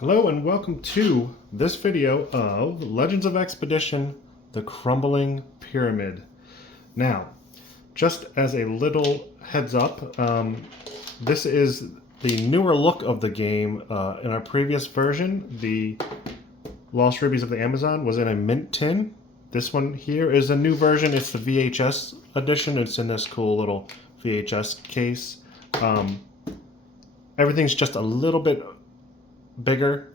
Hello and welcome to this video of Legends of Expedition, the Crumbling Pyramid. Now, just as a little heads up, this is the newer look of the game. In our previous version, the Lost Rubies of the Amazon was in a mint tin. This one here is a new version. It's the VHS edition. It's in this cool little VHS case. Everything's just a little bit bigger,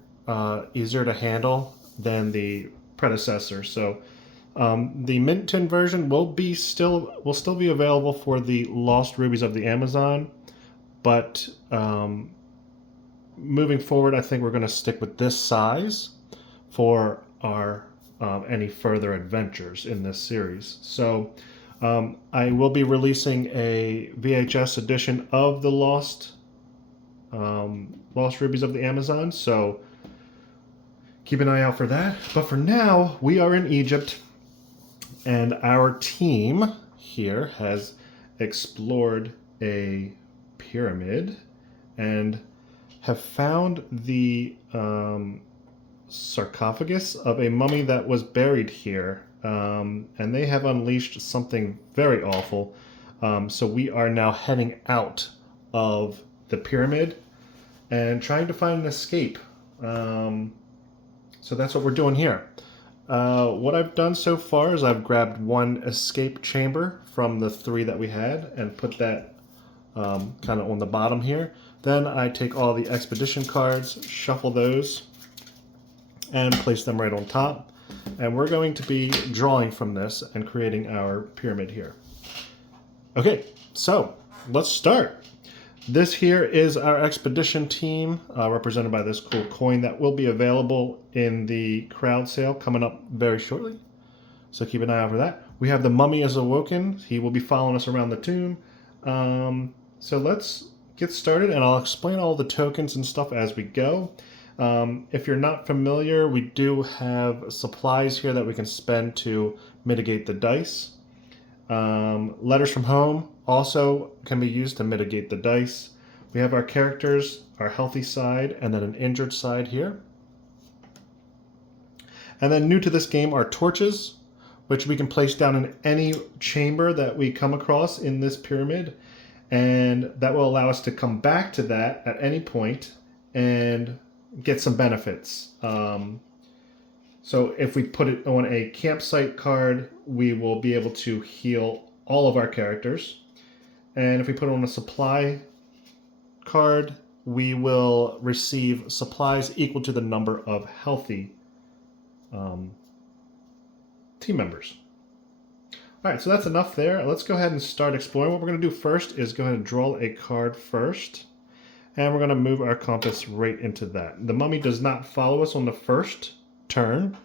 easier to handle than the predecessor. So the mint tin version will still be available for the Lost Rubies of the Amazon, but moving forward, I think we're going to stick with this size for our any further adventures in this series. So I will be releasing a VHS edition of the Lost Rubies of the Amazon, so keep an eye out for that. But for now, we are in Egypt, and our team here has explored a pyramid and have found the sarcophagus of a mummy that was buried here, and they have unleashed something very awful. So we are now heading out of the pyramid and trying to find an escape. So that's what we're doing here. What I've done so far is I've grabbed one escape chamber from the 3 that we had and put that kind of on the bottom here. Then I take all the expedition cards, shuffle those, and place them right on top. And we're going to be drawing from this and creating our pyramid here. Okay, so let's start. This here is our expedition team, represented by this cool coin that will be available in the crowd sale coming up very shortly. So keep an eye out for that. We have the mummy is awoken. He will be following us around the tomb. So let's get started, and I'll explain all the tokens and stuff as we go. If you're not familiar, we do have supplies here that we can spend to mitigate the dice. Letters from home also can be used to mitigate the dice. We have our characters, our healthy side, and then an injured side here. And then new to this game are torches, which we can place down in any chamber that we come across in this pyramid. And that will allow us to come back to that at any point and get some benefits. So if we put it on a campsite card, we will be able to heal all of our characters. And if we put it on a supply card, we will receive supplies equal to the number of healthy team members. All right, so that's enough there. Let's go ahead and start exploring. What we're going to do first is go ahead and draw a card first. And we're going to move our compass right into that. The mummy does not follow us on the first turn.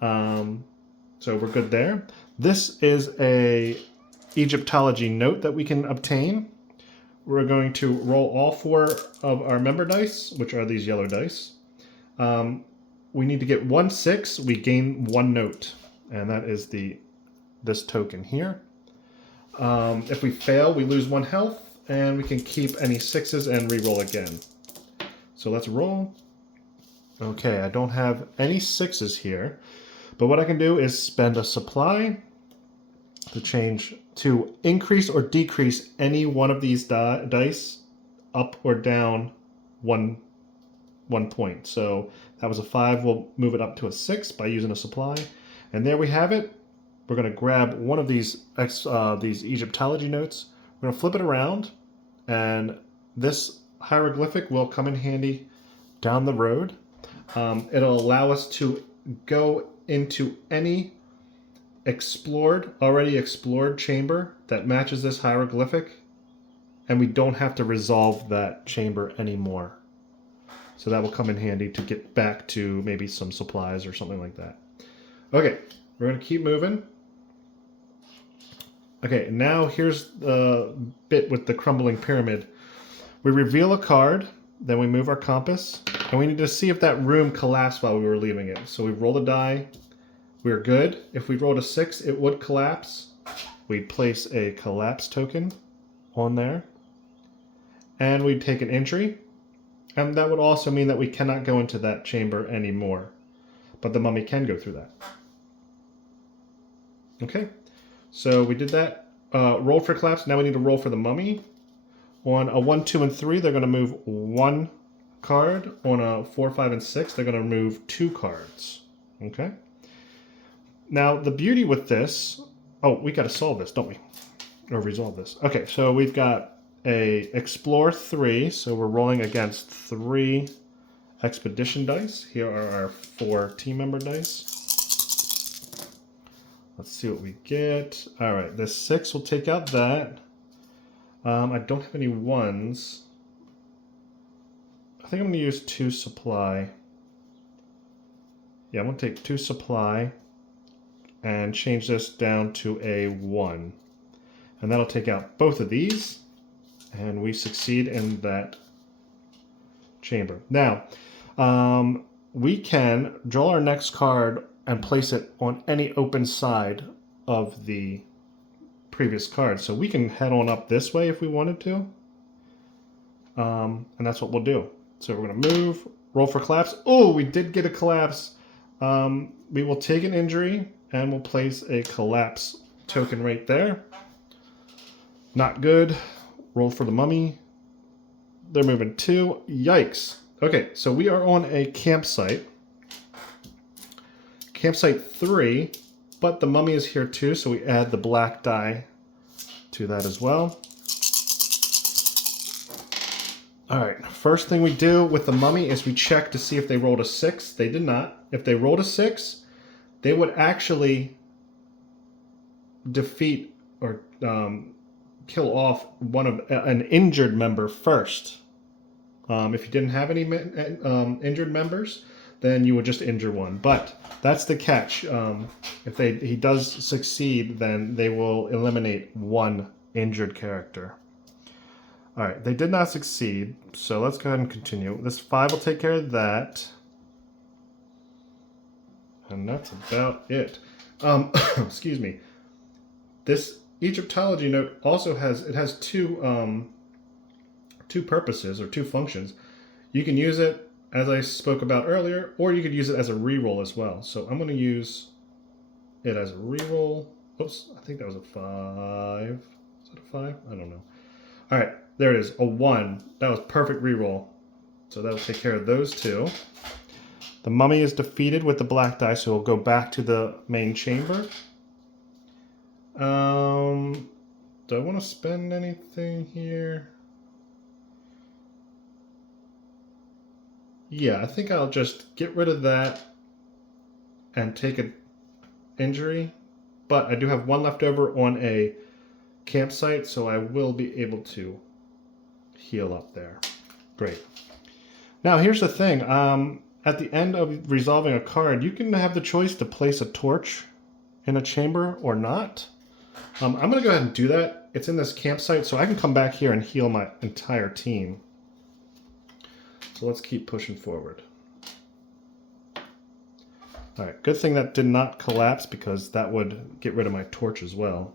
So we're good there. This is a Egyptology note that we can obtain. We're going to roll all 4 of our member dice, which are these yellow dice. We need to get 1 6. We gain 1 note, and that is this token here. If we fail, we lose 1 health. And we can keep any 6s and re-roll again. So let's roll. Okay, I don't have any 6s here. But what I can do is spend a supply to increase or decrease any one of these dice up or down one point. So that was a 5. We'll move it up to a 6 by using a supply. And there we have it. We're going to grab one of these Egyptology notes. We're going to flip it around, and this hieroglyphic will come in handy down the road. It'll allow us to go into any already explored chamber that matches this hieroglyphic, and we don't have to resolve that chamber anymore. So that will come in handy to get back to maybe some supplies or something like that. Okay, we're going to keep moving. Okay, now here's the bit with the crumbling pyramid. We reveal a card, then we move our compass, and we need to see if that room collapsed while we were leaving it. So we roll the die. We're good. If we rolled a 6, it would collapse. We place a collapse token on there. And we take an injury. And that would also mean that we cannot go into that chamber anymore. But the mummy can go through that. Okay, so we did that. Roll for collapse. Now we need to roll for the mummy. On a 1, 2, and 3, they're going to move 1 card. On a 4, 5, and 6, they're going to remove 2 cards. Okay. Now the beauty with this, oh, we got to solve this, don't we? Or resolve this. Okay, so we've got a explore 3, so we're rolling against 3 expedition dice. Here are our 4 team member dice. Let's see what we get. All right, this 6 will take out that. I don't have any 1s. I think I'm going to use 2 supply. Yeah, I'm going to take 2 supply and change this down to a 1. And that'll take out both of these. And we succeed in that chamber. Now, we can draw our next card and place it on any open side of the previous card. So we can head on up this way if we wanted to. And that's what we'll do. So we're going to move, roll for collapse. Oh, we did get a collapse. We will take an injury and we'll place a collapse token right there. Not good. Roll for the mummy. They're moving 2. Yikes. Okay, so we are on a campsite. Campsite 3, but the mummy is here too, so we add the black die to that as well. All right, first thing we do with the mummy is we check to see if they rolled a 6. They did not. If they rolled a 6, they would actually defeat or kill off an injured member first. If you didn't have any injured members, then you would just injure one. But that's the catch. If he does succeed, then they will eliminate 1 injured character. All right, they did not succeed, so let's go ahead and continue. This 5 will take care of that. And that's about it. Excuse me. This Egyptology note also has 2 purposes or 2 functions. You can use it as I spoke about earlier, or you could use it as a reroll as well. So I'm going to use it as a reroll. Oops, I think that was a 5. Is that a 5? I don't know. All right, there it is, a 1. That was perfect reroll. So that'll take care of those 2. The mummy is defeated with the black die, so we'll go back to the main chamber. Do I want to spend anything here? Yeah, I think I'll just get rid of that and take an injury. But I do have 1 left over on a campsite, so I will be able to heal up there. Great. Now, here's the thing. At the end of resolving a card, you can have the choice to place a torch in a chamber or not. I'm going to go ahead and do that. It's in this campsite, so I can come back here and heal my entire team. So let's keep pushing forward. All right, good thing that did not collapse because that would get rid of my torch as well.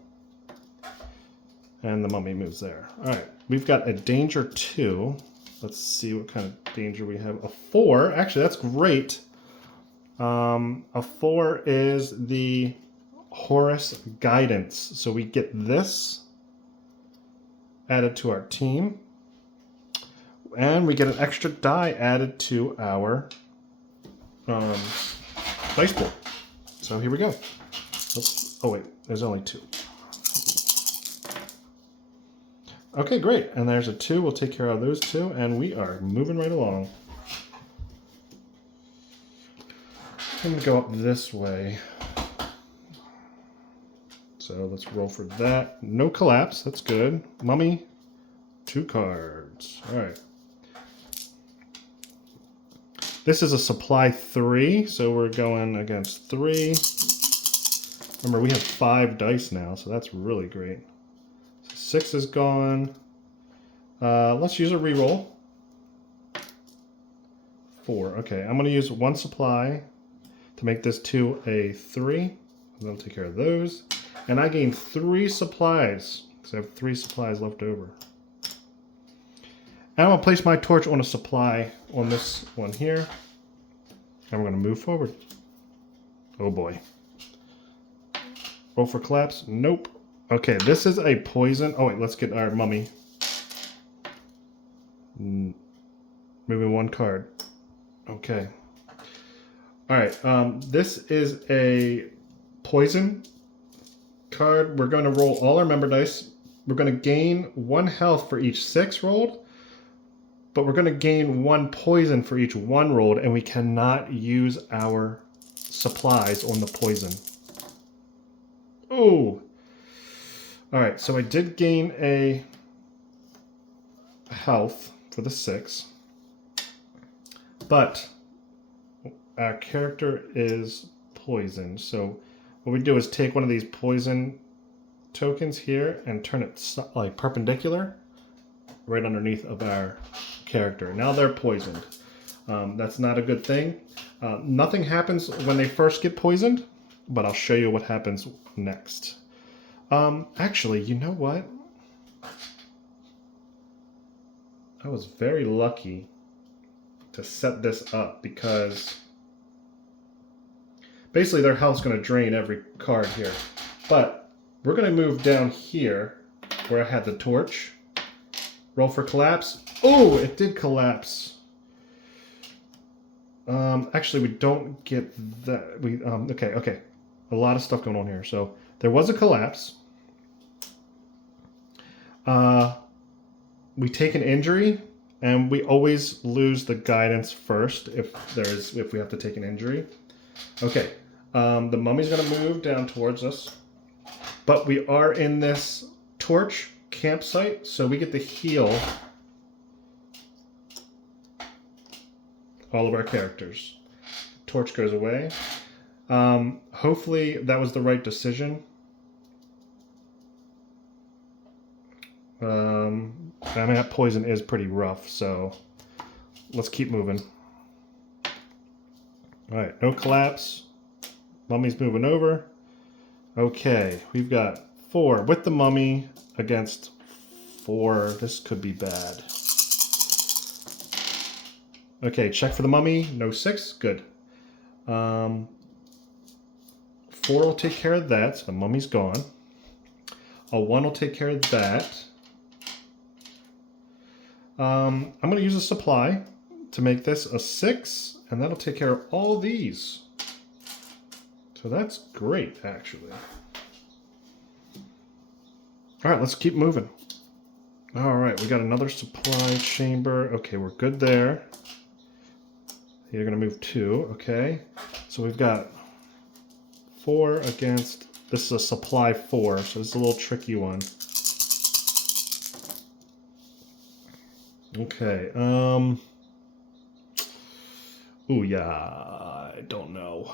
And the mummy moves there. All right, we've got a danger 2. Let's see what kind of danger we have. A 4, actually that's great. A 4 is the Horus Guidance. So we get this added to our team. And we get an extra die added to our dice pool. So here we go. Oops. Oh wait, there's only 2. Okay, great. And there's a 2. We'll take care of those 2, and we are moving right along. I'm going to go up this way. So let's roll for that. No collapse. That's good. Mummy, 2 cards. All right. This is a supply 3, so we're going against 3. Remember, we have 5 dice now, so that's really great. 6 is gone. Let's use a reroll. 4. Okay, I'm going to use 1 supply to make this 2 a 3. And that'll take care of those. And I gain 3 supplies, because I have 3 supplies left over. And I'm going to place my torch on a supply on this one here. And we're going to move forward. Oh boy. Roll for collapse. Nope. Okay, this is a poison. Oh wait, let's get our mummy. Moving one card. Okay. Alright, this is a poison card. We're going to roll all our member dice. We're going to gain 1 health for each 6 rolled. But we're going to gain 1 poison for each 1 rolled. And we cannot use our supplies on the poison. Oh! Alright, so I did gain a health for the 6. But our character is poisoned. So what we do is take one of these poison tokens here and turn it like perpendicular right underneath of our character. Now they're poisoned. That's not a good thing. Nothing happens when they first get poisoned, but I'll show you what happens next. Actually, you know what? I was very lucky to set this up because basically their health's going to drain every card here. But we're going to move down here where I had the torch. Roll for collapse. Oh, it did collapse. Actually, we don't get that. Okay. A lot of stuff going on here. So there was a collapse. We take an injury, and we always lose the guidance first if we have to take an injury. Okay, the mummy's gonna move down towards us, but we are in this torch campsite, so we get to heal all of our characters. Torch goes away. Hopefully that was the right decision. I mean, that poison is pretty rough, so let's keep moving. Alright, no collapse. Mummy's moving over. Okay, we've got 4 with the mummy against 4. This could be bad. Okay, check for the mummy. No 6. Good. 4 will take care of that, so the mummy's gone. A 1 will take care of that. I'm going to use a supply to make this a 6, and that'll take care of all these. So that's great, actually. All right, let's keep moving. All right, we got another supply chamber. Okay, we're good there. You're going to move 2, okay. So we've got 4 against, this is a supply 4, so this is a little tricky one. Okay, ooh, yeah, I don't know.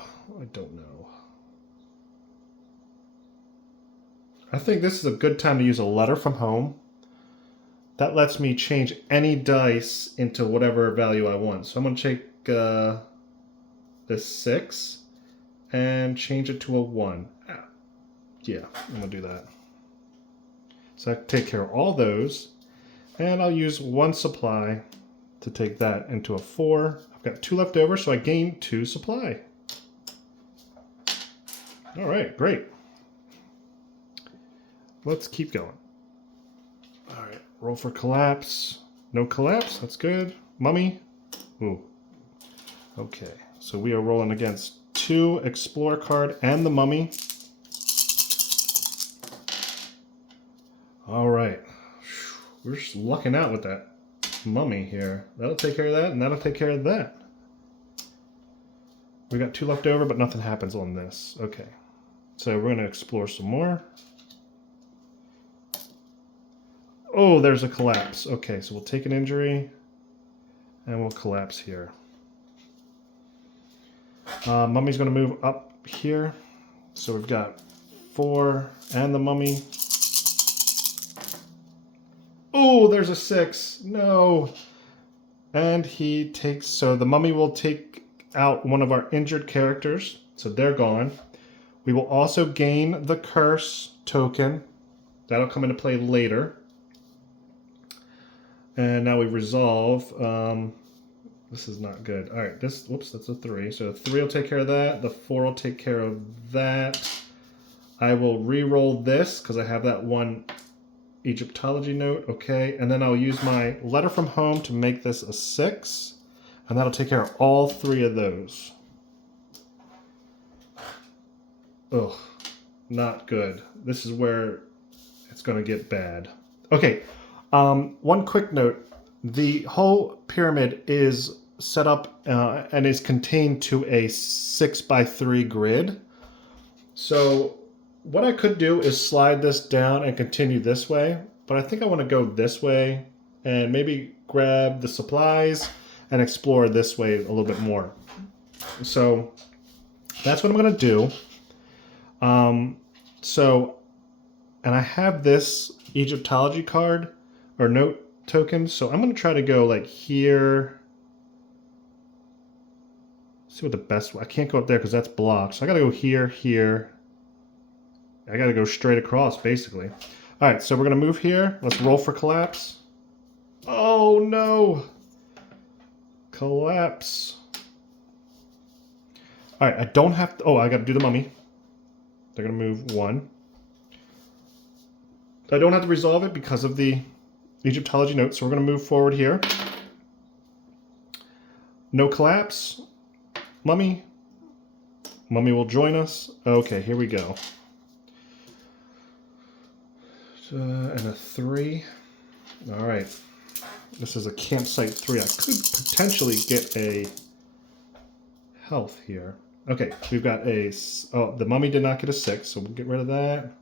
I think this is a good time to use a letter from home. That lets me change any dice into whatever value I want. So I'm going to take this 6 and change it to a 1. Yeah, I'm going to do that. So I take care of all those. And I'll use 1 supply to take that into a 4. I've got 2 left over, so I gain 2 supply. All right, great. Let's keep going. All right, roll for collapse. No collapse, that's good. Mummy. Ooh. Okay, so we are rolling against 2 Explorer card and the mummy. All right. We're just lucking out with that mummy here. That'll take care of that, and that'll take care of that. We got 2 left over, but nothing happens on this. Okay. So we're going to explore some more. Oh, there's a collapse. Okay, so we'll take an injury, and we'll collapse here. Mummy's going to move up here. So we've got 4 and the mummy. Oh, there's a 6. No. And he takes, so the mummy will take out one of our injured characters. So they're gone. We will also gain the curse token. That'll come into play later. And now we resolve. This is not good. All right, whoops, that's a 3. So 3 will take care of that. The 4 will take care of that. I will re-roll this because I have that one Egyptology note. Okay, and then I'll use my letter from home to make this a 6. And that'll take care of all 3 of those. Ugh, not good. This is where it's going to get bad. Okay, one quick note. The whole pyramid is set up and is contained to a 6x3 grid. So what I could do is slide this down and continue this way, but I think I want to go this way and maybe grab the supplies and explore this way a little bit more. So that's what I'm going to do. And I have this Egyptology card or note token, so I'm going to try to go like here. See what the best way. I can't go up there because that's blocked. So I got to go here, here. I got to go straight across, basically. All right, so we're going to move here. Let's roll for collapse. Oh, no. Collapse. All right, I don't have to... Oh, I got to do the mummy. They're going to move 1. I don't have to resolve it because of the Egyptology note, so we're going to move forward here. No collapse. Mummy. Mummy will join us. Okay, here we go. And a 3. All right. This is a campsite 3. I could potentially get a health here. Okay, we've got a... Oh, the mummy did not get a 6, so we'll get rid of that.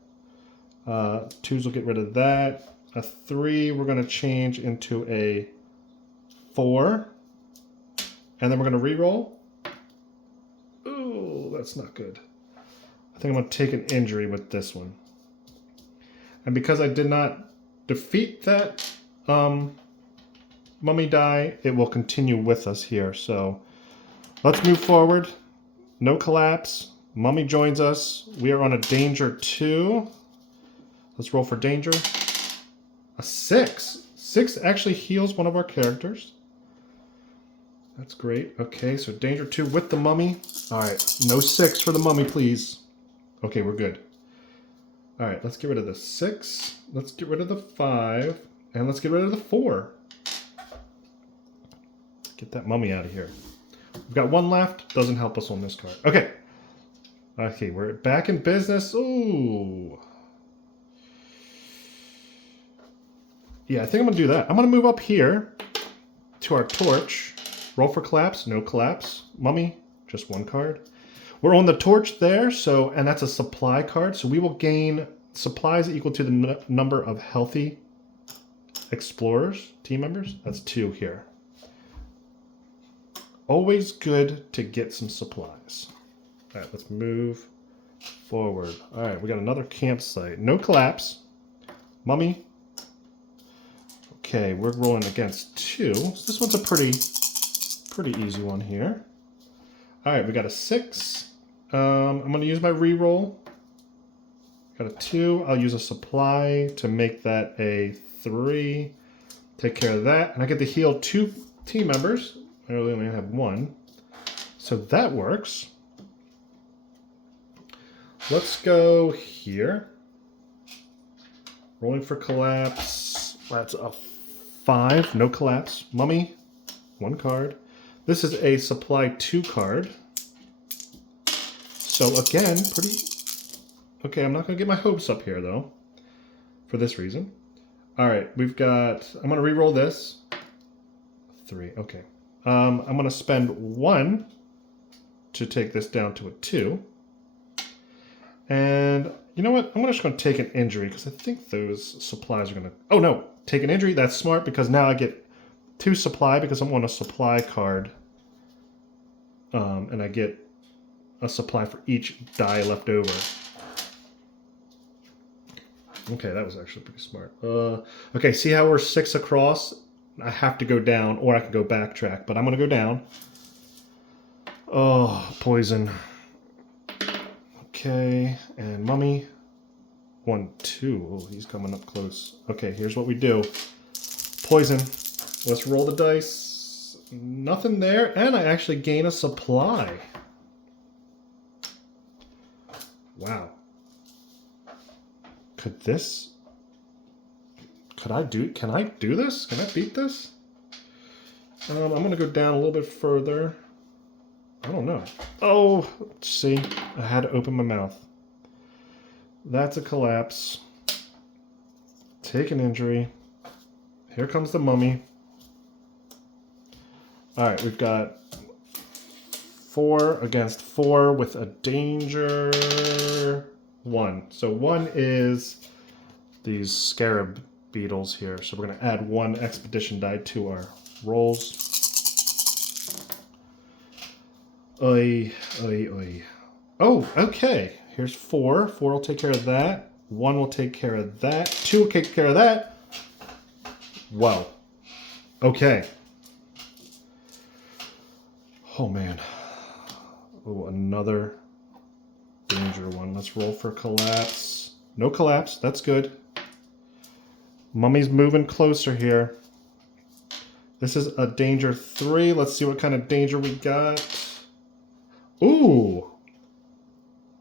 2s will get rid of that. A 3 we're going to change into a 4. And then we're going to re-roll. Ooh, that's not good. I think I'm going to take an injury with this one. And because I did not defeat that mummy die, it will continue with us here. So let's move forward. No collapse. Mummy joins us. We are on a danger 2. Let's roll for danger. A 6. 6 actually heals one of our characters. That's great. Okay, so danger 2 with the mummy. All right, no 6 for the mummy, please. Okay, we're good. All right, let's get rid of the 6. Let's get rid of the 5. And let's get rid of the 4. Get that mummy out of here. We've got 1 left. Doesn't help us on this card. Okay. Okay, we're back in business. Ooh. Yeah, I think I'm going to do that. I'm going to move up here to our torch. Roll for collapse. No collapse. Mummy, just 1 card. We're on the torch there, so and that's a supply card. So we will gain supplies equal to the number of healthy explorers, team members. That's 2 here. Always good to get some supplies. All right, let's move forward. All right, we got another campsite. No collapse. Mummy. Okay, we're rolling against 2. So this one's a pretty easy one here. All right, we got a 6. I'm going to use my reroll. Got a 2. I'll use a supply to make that a 3. Take care of that. And I get to heal 2 team members. I really only have 1. So that works. Let's go here. Rolling for collapse. That's a 5. No collapse. Mummy. 1 card. This is a supply 2 card. So again, pretty... Okay, I'm not going to get my hopes up here, though. For this reason. Alright, we've got... I'm going to re-roll this. 3, okay. I'm going to spend 1 to take this down to a 2. And you know what? I'm just going to take an injury because I think those supplies are going to... Oh, no. Take an injury. That's smart because now I get 2 supply because I'm on a supply card. And I get a supply for each die left over. Okay, that was actually pretty smart. Okay, see how we're 6 across? I have to go down, or I could go backtrack, but I'm going to go down. Oh, poison. Okay, and mummy. 1, 2. Oh, he's coming up close. Okay, here's what we do. Poison. Let's roll the dice. Nothing there, and I actually gain a supply. Wow. Can I do this? Can I beat this? I'm gonna go down a little bit further. I don't know. Oh, see, I had to open my mouth. That's a collapse. Take an injury. Here comes the mummy. All right, we've got 4 against 4 with a danger 1. So 1 is these scarab beetles here. So we're going to add 1 expedition die to our rolls. Oy, oy, oy. Oh, okay. Here's 4. 4 will take care of that. 1 will take care of that. 2 will take care of that. Whoa. Okay. Oh, man. Oh, another danger 1. Let's roll for collapse. No collapse. That's good. Mummy's moving closer here. This is a danger 3. Let's see what kind of danger we got. Ooh.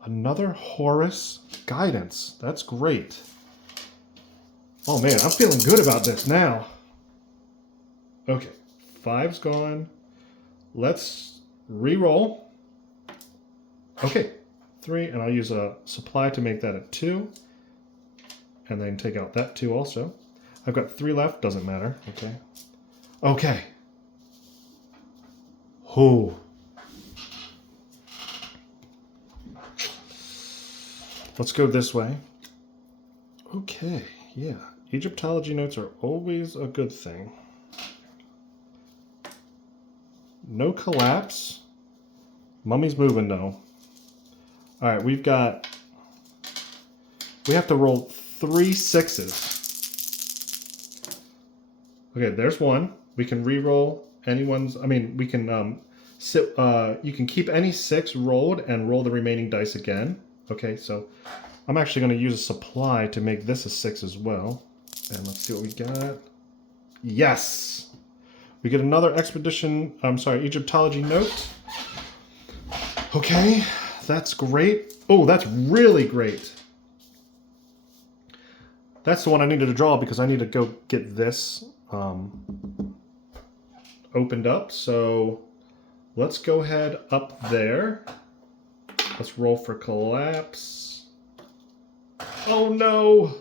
Another Horus guidance. That's great. Oh man, I'm feeling good about this now. Okay, 5's gone. Let's re-roll. Okay, 3, and I'll use a supply to make that a 2. And then take out that 2 also. I've got 3 left, doesn't matter. Okay. Okay. Who? Let's go this way. Okay, yeah. Egyptology notes are always a good thing. No collapse. Mummy's moving though. Alright, we have to roll 3 6s. Okay, there's 1. We can re-roll anyone's, we can you can keep any 6 rolled and roll the remaining dice again. Okay, so I'm actually going to use a supply to make this a 6 as well. And let's see what we got. Yes! We get another Egyptology note. Okay, that's great. Oh, that's really great. That's the one I needed to draw because I need to go get this opened up. So let's go ahead up there. Let's roll for collapse. Oh no!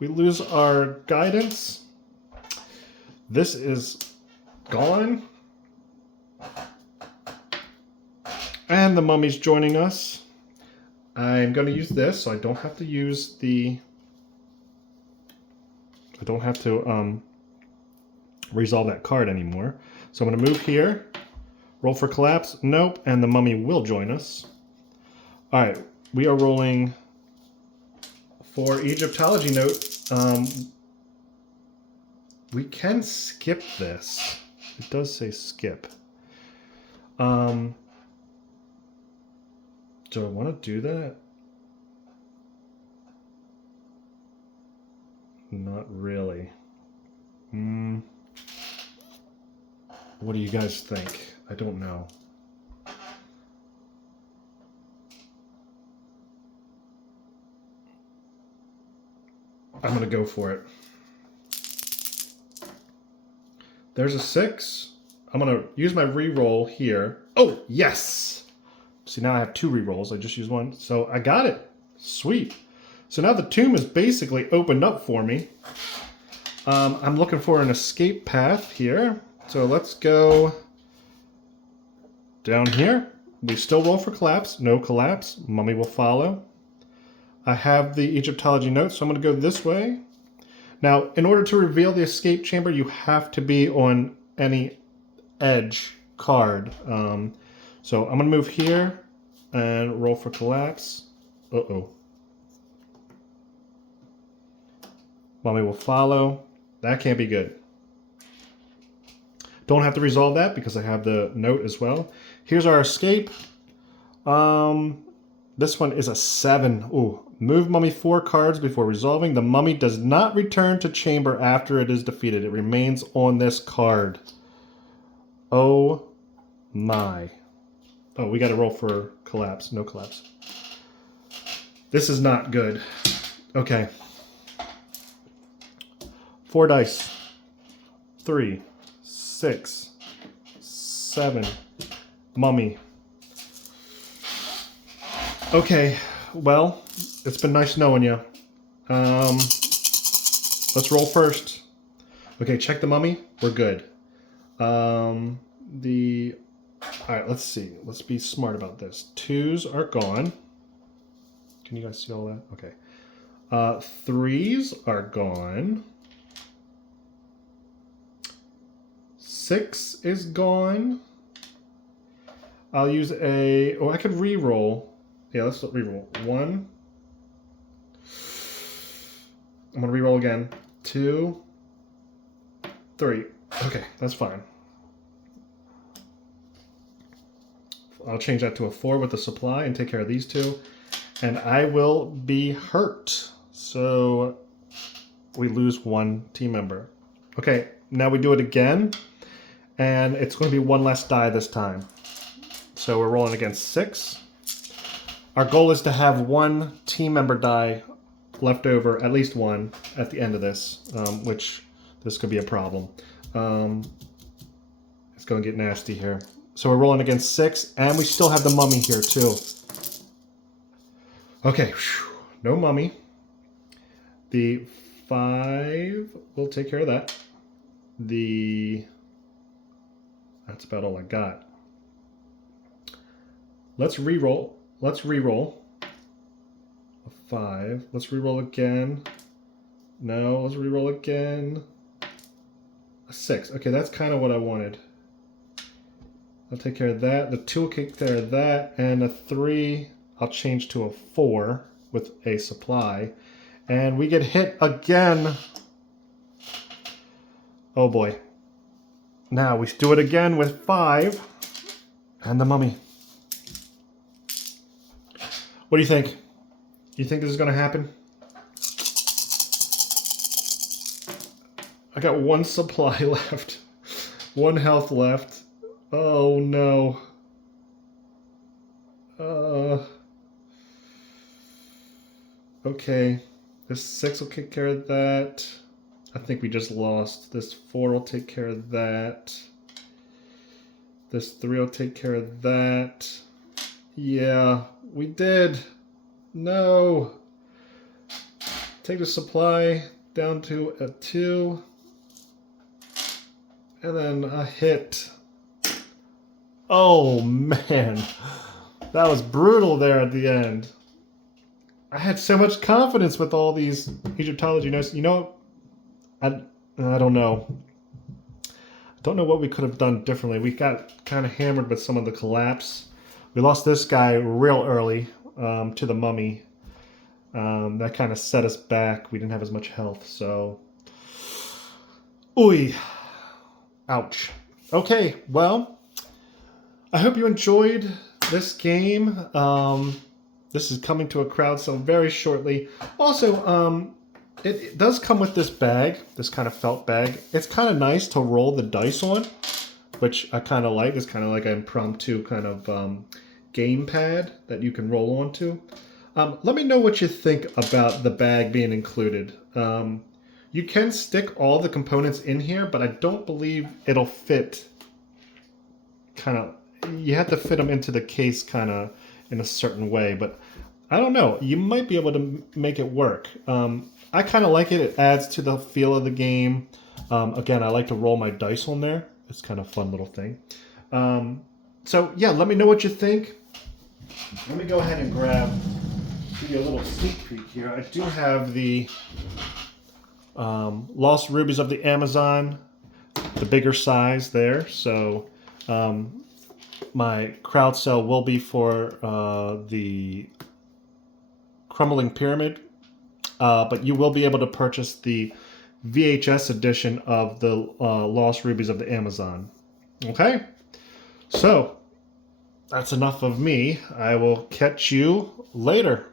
We lose our guidance. This is gone. And the mummy's joining us. I'm going to use this so I don't have to use the... I don't have to resolve that card anymore. So I'm going to move here. Roll for collapse. Nope. And the mummy will join us. Alright. We are rolling for Egyptology note. We can skip this. It does say skip. Do I want to do that? Not really. What do you guys think? I don't know. I'm going to go for it. There's a 6. I'm going to use my re-roll here. Oh, yes! See, now I have 2 re-rolls. I just used 1. So I got it. Sweet. So now the tomb is basically opened up for me. I'm looking for an escape path here. So let's go down here. We still roll for collapse. No collapse. Mummy will follow. I have the Egyptology notes, so I'm going to go this way. Now, in order to reveal the escape chamber, you have to be on any edge card. So I'm going to move here and roll for collapse. Uh-oh. Mummy will follow. That can't be good. Don't have to resolve that because I have the note as well. Here's our escape. This one is a 7. Ooh, Move mummy 4 cards before resolving. The mummy does not return to chamber after it is defeated. It remains on this card. Oh my. Oh, we got to roll for collapse. No collapse. This is not good. Okay. 4 dice. 3, 6, 7. Mummy. Okay. Well, it's been nice knowing you. Let's roll first. Okay, check the mummy. We're good. All right, let's see. Let's be smart about this. 2s are gone. Can you guys see all that? Okay. 3s are gone. 6 is gone. I'll use a... Oh, I could re-roll. Yeah, let's re-roll. 1. I'm going to re-roll again. 2. 3. Okay, that's fine. I'll change that to a 4 with the supply and take care of these 2. And I will be hurt. So we lose 1 team member. Okay, now we do it again. And it's going to be 1 less die this time. So we're rolling against 6. Our goal is to have 1 team member die left over, at least 1, at the end of this, which this could be a problem. It's going to get nasty here. So we're rolling against 6, and we still have the mummy here too. Okay, no mummy. The 5 will take care of that. That's about all I got. Let's re-roll. Let's re-roll. A 5. Let's re-roll again. No, let's re-roll again. A 6. Okay, that's kind of what I wanted. I'll take care of that. The 2 will take care of that. And a 3, I'll change to a 4 with a supply. And we get hit again. Oh boy. Now we do it again with 5. And the mummy. What do you think? You think this is going to happen? I got 1 supply left. 1 health left. Oh no. Okay. This 6 will take care of that. I think we just lost. This 4 will take care of that. This 3 will take care of that. Yeah, we did. No. Take the supply down to a 2. And then a hit. Oh man. That was brutal there at the end. I had so much confidence with all these Egyptology notes. You know, I don't know. I don't know what we could have done differently. We got kind of hammered with some of the collapse. We lost this guy real early to the mummy. That kind of set us back. We didn't have as much health, so... Ooh. Ouch. Okay, well, I hope you enjoyed this game. This is coming to a crowd sale very shortly. Also, it does come with this bag, this kind of felt bag. It's kind of nice to roll the dice on, which I kind of like. It's kind of like an impromptu kind of game pad that you can roll onto. Let me know what you think about the bag being included. You can stick all the components in here, but I don't believe it'll fit kind of... You have to fit them into the case kind of in a certain way, but I don't know. You might be able to make it work. I kind of like it. It adds to the feel of the game. Again, I like to roll my dice on there. It's kind of a fun little thing. So yeah, let me know what you think. Let me go ahead and give you a little sneak peek here. I do have the Lost Rubies of the Amazon, the bigger size there. So my crowd sale will be for the Crumbling Pyramid, but you will be able to purchase the VHS edition of the Lost Rubies of the Amazon. Okay? So, that's enough of me. I will catch you later.